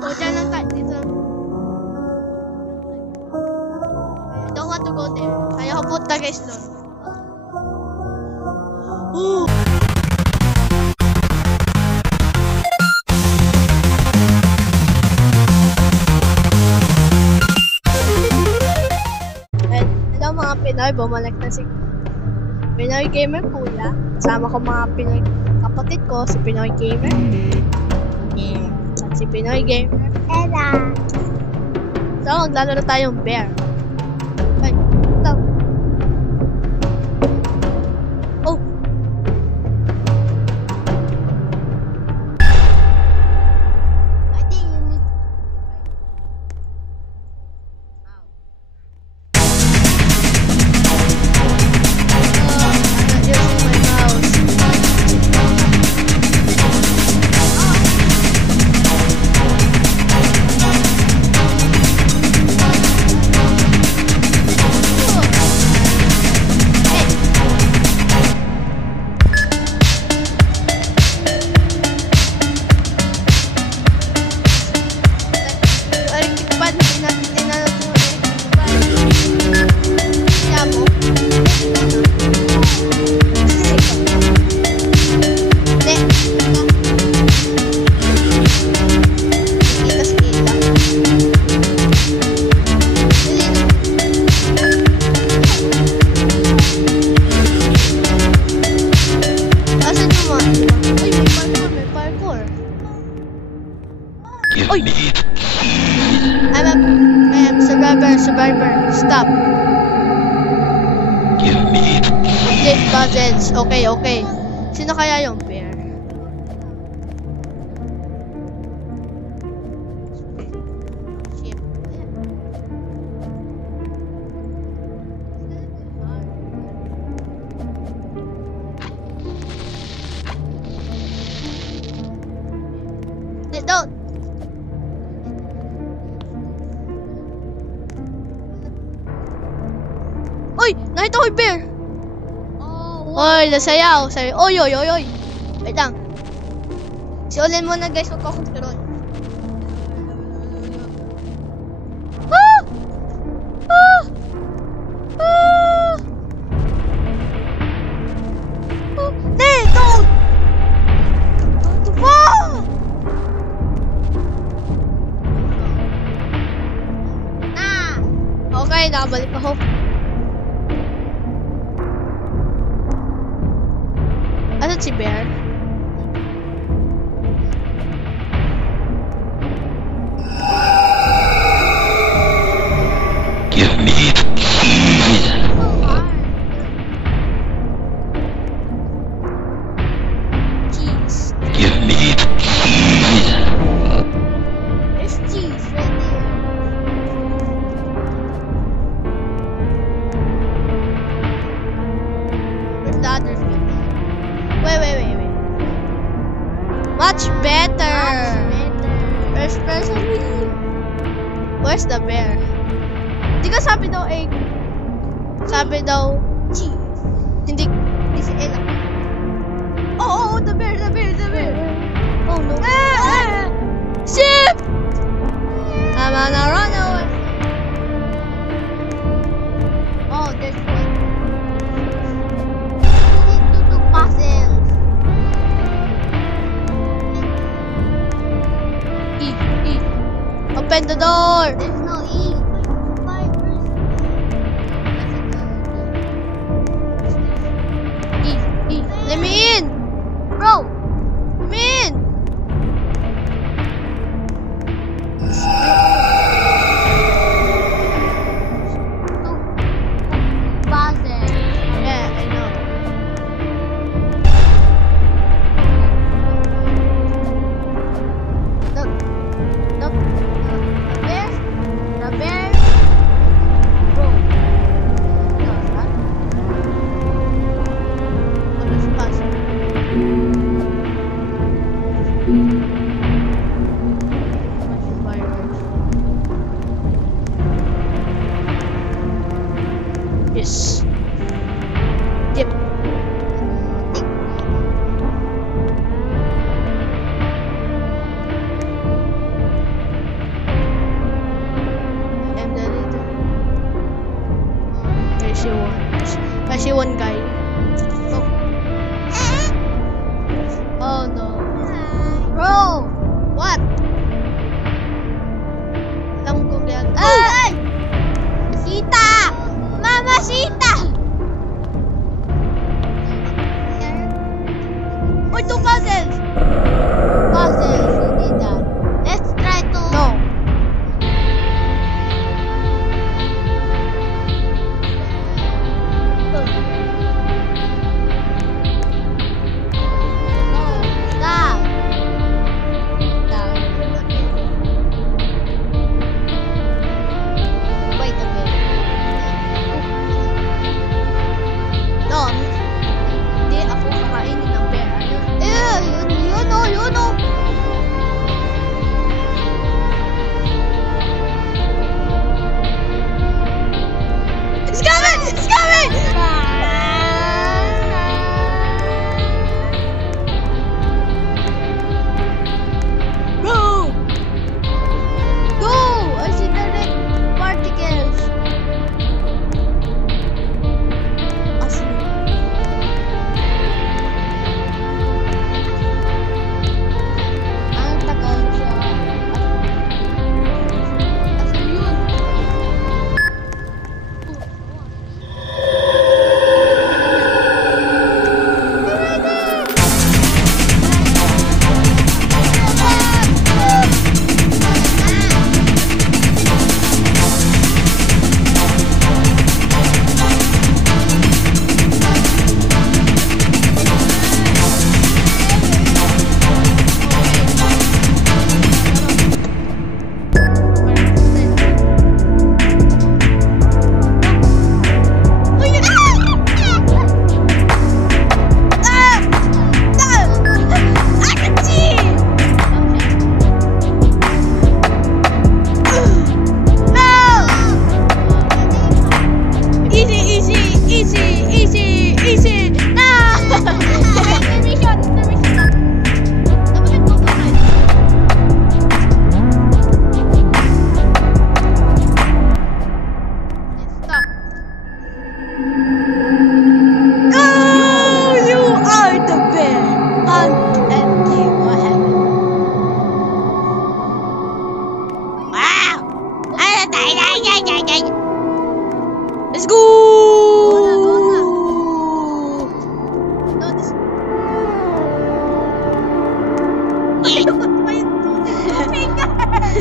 O, dyan lang tayo. Dito lang. I don't want to go there. Ayaw ko punta guys doon. Hello mga Pinoy, bumalik na si Pinoy Gamer Kuya. Kasama ko mga Pinoy kapatid ko, si Pinoy Gamer. At si Pinoy Gamer. Ella. So, maglalaro tayong bear. Ay, ito. Oh. I think you need... Survivor, stop. Update puzzles. Okay. Sino kaya yung bear? Sheep. Don't. Uy! Nakita ko yung bear! Oy, nasayaw! Oy! Wait lang. Si Olen muna guys, huwag ko control. Ah! Ah! Ah! Hey, don't! Ah! Okay, nakabalik ako. Asan si bear? Give me the keys. Cheese. Give me the keys. There's cheese right there. Where's the other thing? Wait. Much better. Especially. Where's the bear? Hindi ka sabi daw egg. Sabi daw cheese. Hindi si Ella. Oh, the bear. Oh no. Ship! I'm on a runaway. Oh, there's one. We need to do puzzles. E. Open the door. There's no E. E. Let me in. Bro. Let me in. Puzzles. Yeah, I know. Look. Where?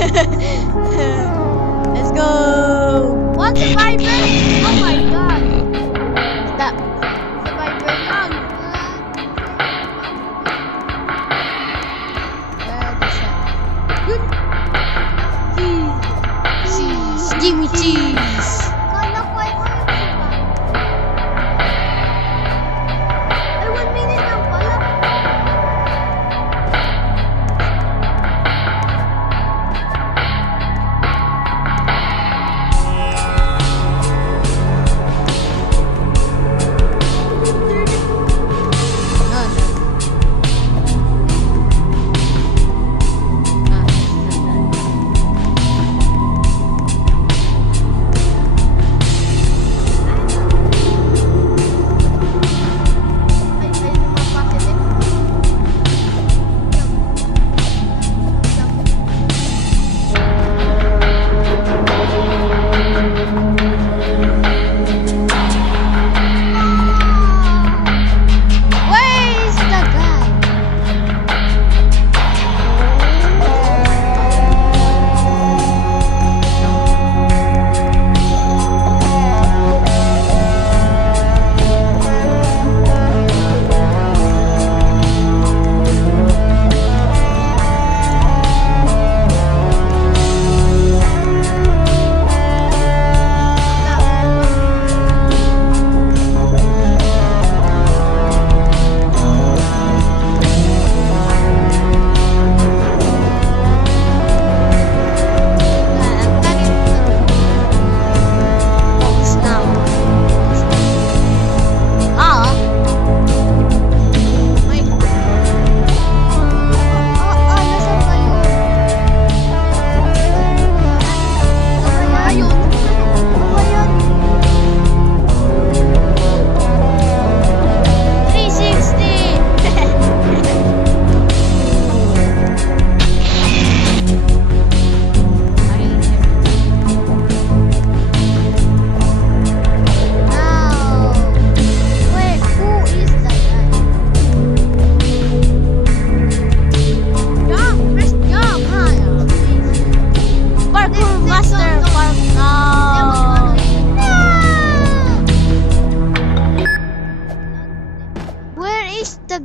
Let's go! One survivor! Oh my god! Stop. Survivor lang. Pwede siya. Yun! Cheese! Give me cheese! Kala ko ay ay 1 minute lang pala.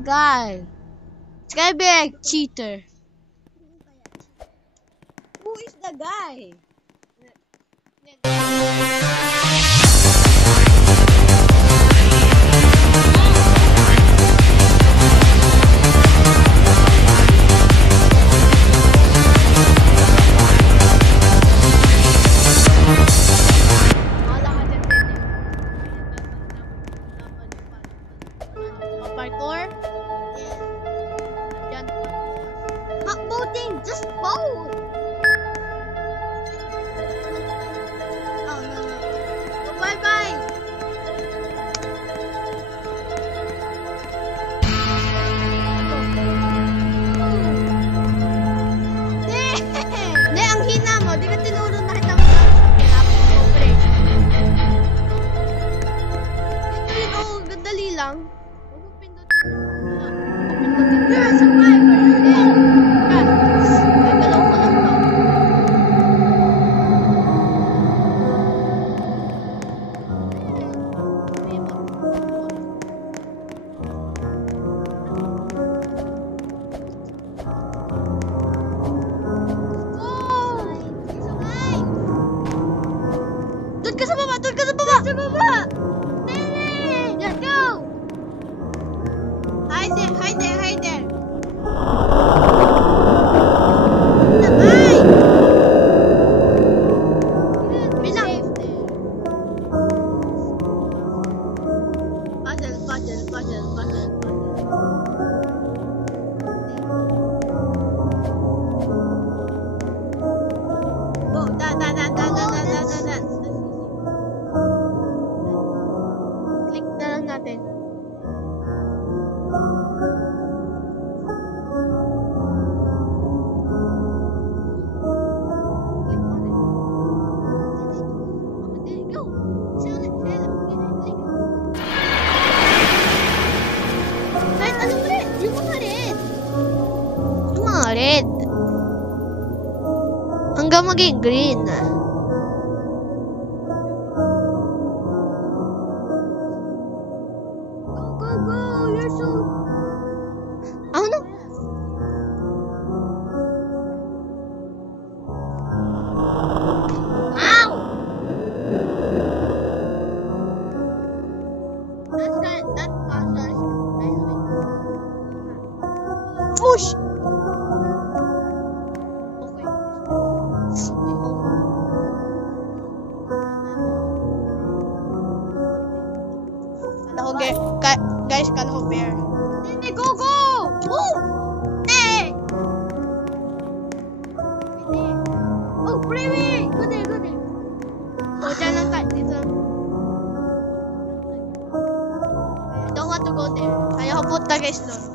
Guy. It's gotta be a cheater. Who is the guy? Parkour? Yes. Not boating, just boat! Oh no. Oh, bye bye! Hindi, ang hina mo. Di ka tinuro na kita mo sa operation. Gandali lang. You're a survivor! You're dead! Gagalaw ko lang. Hanggang maging green. Go! You're so... Ano? Ow! That puzzle is... Push! Okay. Guys, kala ko bear. Hindi, go! Move! Hey! Oh, Freeway! Go there. O, dyan lang tayo. Dito lang. I don't want to go there. Ayaw ko punta guys doon.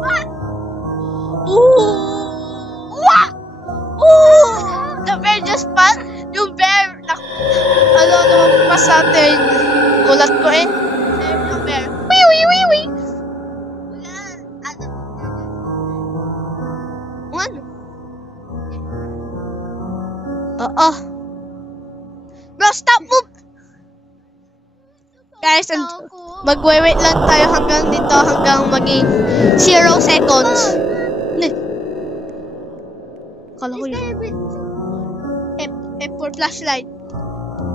What? What? The bear just passed. Yung bear, ano naman sa atin. Ulat ko eh. Yung bear. Wee. Ano? Oo. Bro, stop move! Guys, mag-wait lang tayo hanggang dito, hanggang maging 0 seconds. Hindi. Kala ko yun. F for flashlight.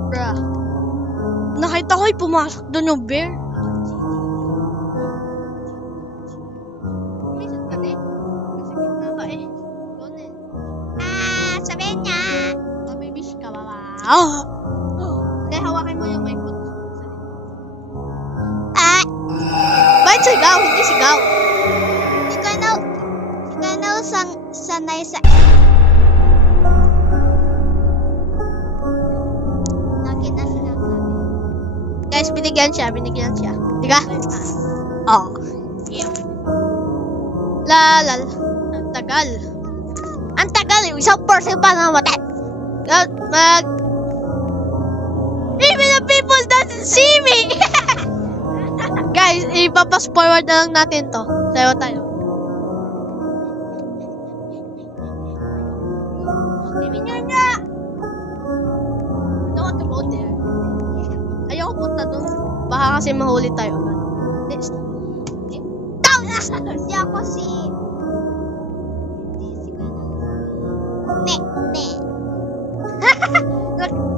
Bruh. Nakita ko yung pumasok doon yung bear. Umisot ka din. Kasi gitna ka eh. Doon eh. Sabihin niya. Mabibish ka, baba. Hindi, hawakin mo yung mic mo. Bakit sigaw? Hindi sigaw. Ikaw sanay sa... Nakita sinasabi. Guys, binigyan siya. Di ka? Oo. Lalal. Ang tagal. Isang person pa namatay. Even the people doesn't see me. Guys, ipapas forward na lang natin to. Sayo tayo. I don't want to go there. Ayoko punta doon. Baka kasi mahuli tayo. Hindi ako si...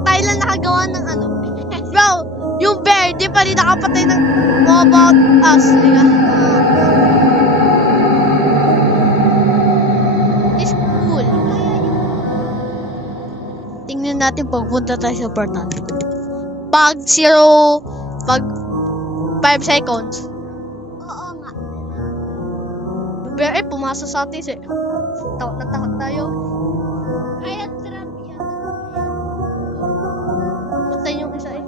Tayo lang nakagawa ng ano. Bro, yung bear, di pa rin nakapatay ng more about us. Di ka? It's cool. Tingnan natin pagpunta tayo sa portal. Pag 5 seconds. Oo nga. Yung bear, pumasa sa atin eh. Takot na takot tayo. Kaya trap yan. Patay yung isa eh.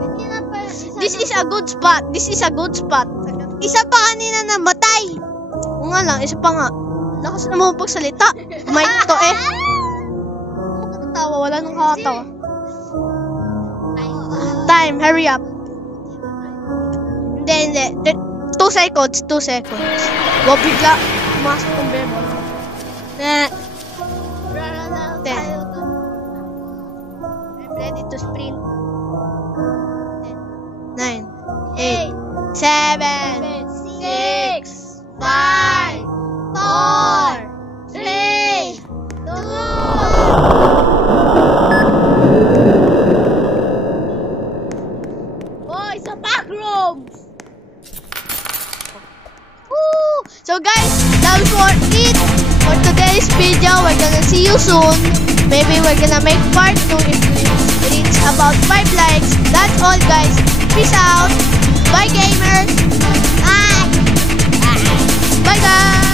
Hindi na pa isa. This is a good spot. Isa pa kanina namatay. O nga lang, isa pa nga. Lakas na mo pagsalita. Mic to eh. Nakatawa, wala nang kakatawa. Time, hurry up. Hindi. 2 seconds. Wag bigla. Pumasok ang bebo. 10. I'm ready to sprint. 10, 9, 8, 7, 6, 5, 4, 3, 2. Boy, sa back room! Woo! So guys, that was for it for today's video. We're gonna see you soon. Maybe we're gonna make part 2 if we reach about 5 likes. That's all guys. Peace out. Bye gamers. Bye. Bye guys.